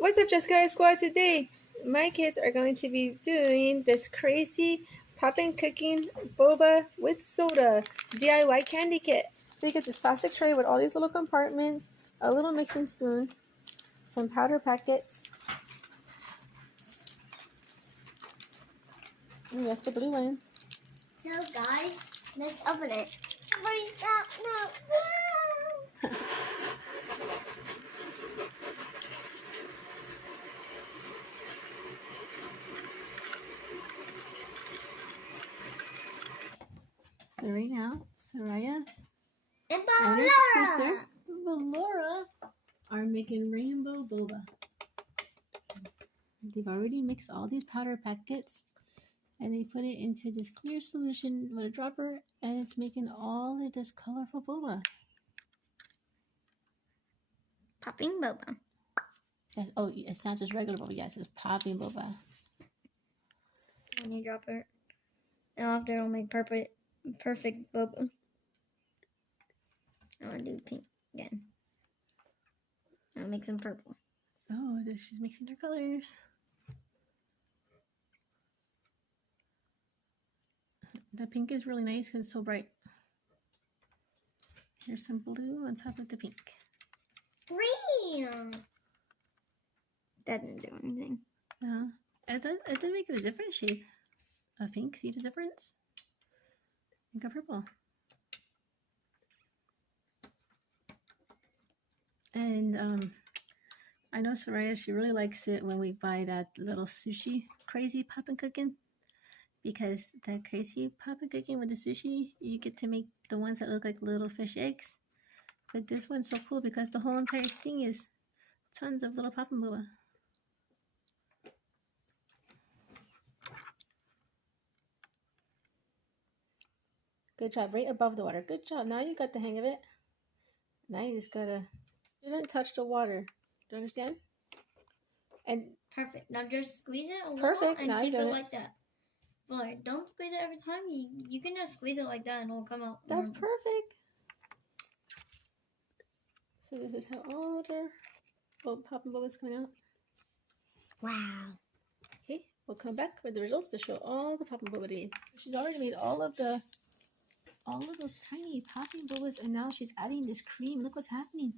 What's up, Jessica Squad? Today, my kids are going to be doing this crazy poppin' cooking boba with soda DIY candy kit. So you get this plastic tray with all these little compartments, a little mixing spoon, some powder packets. And that's the blue one. So guys, let's open it. No. So right now, Soraya And and her sister, Laura, are making rainbow boba. They've already mixed all these powder packets and they put it into this clear solution with a dropper, and it's making all of this colorful boba. Popping boba. Yes, oh, it's not just regular boba. Yes, it's popping boba. When you drop it, and after it'll make perfect boba. I want to do pink again. I'll make some purple. Oh, she's mixing her colors. The pink is really nice because it's so bright. Here's some blue on top of the pink. Green! That didn't do anything. No, it did make it a different shade of pink. See the difference? Pink or purple. And I know Soraya, she really likes it when we buy that little sushi crazy poppin' cooking, because that crazy poppin' cooking with the sushi, you get to make the ones that look like little fish eggs. But this one's so cool because the whole entire thing is tons of little poppin' boba. Good job, right above the water. Good job. Now you got the hang of it. Now you just gotta, you didn't touch the water. Do you understand? And perfect. Now just squeeze it a little perfect. and now keep it like that. Well, don't squeeze it every time. You can just squeeze it like that and it'll come out. That's perfect. So this is how all their poppin' boba is coming out. Wow. Okay, we'll come back with the results to show all the poppin' boba made. She's already made all of those tiny popping bobas, and now she's adding this cream. Look what's happening.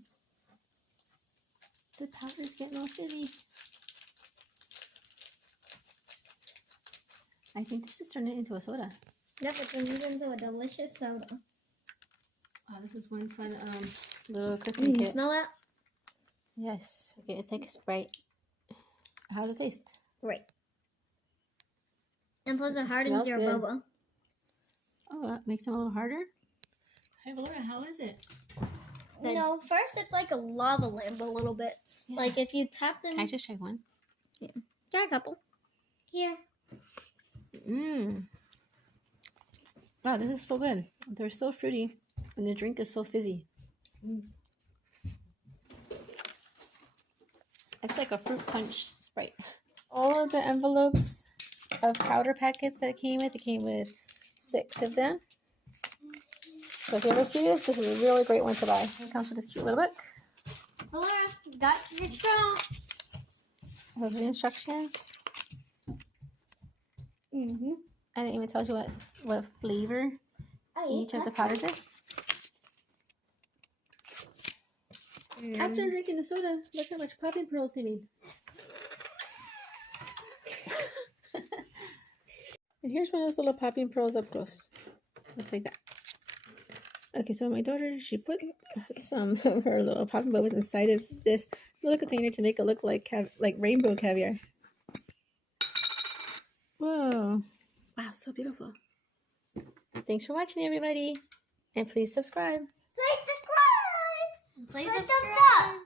The powder's getting all fizzy. I think this is turning into a soda. Yep, it's turning into a delicious soda. Oh, this is one fun little cooking kit. Smell that? Yes. Okay, it's like Sprite. How does it taste? Great. And plus it hardens your boba. Oh, that makes them a little harder. Hey, Laura, how is it? No, first it's like a lava lamp a little bit. Yeah. Like if you tap them. Can I just try one? Yeah. Try a couple. Here. Mmm. Wow, this is so good. They're so fruity, and the drink is so fizzy. Mm. It's like a fruit punch Sprite. All of the envelopes of powder packets that it came with 6 of them. So if you ever see this, this is a really great one to buy. It comes with this cute little book. Laura, got your straw. Those are the instructions. Mm-hmm. And it even tells you what flavor each of the powders is. After drinking the soda, look how much popping pearls they made. And here's one of those little popping pearls up close. Looks like that. Okay, so my daughter, she put some of her little popping bubbles inside of this little container to make it look like rainbow caviar. Whoa. Wow, so beautiful. Thanks for watching, everybody. And please subscribe. Please subscribe. Please subscribe.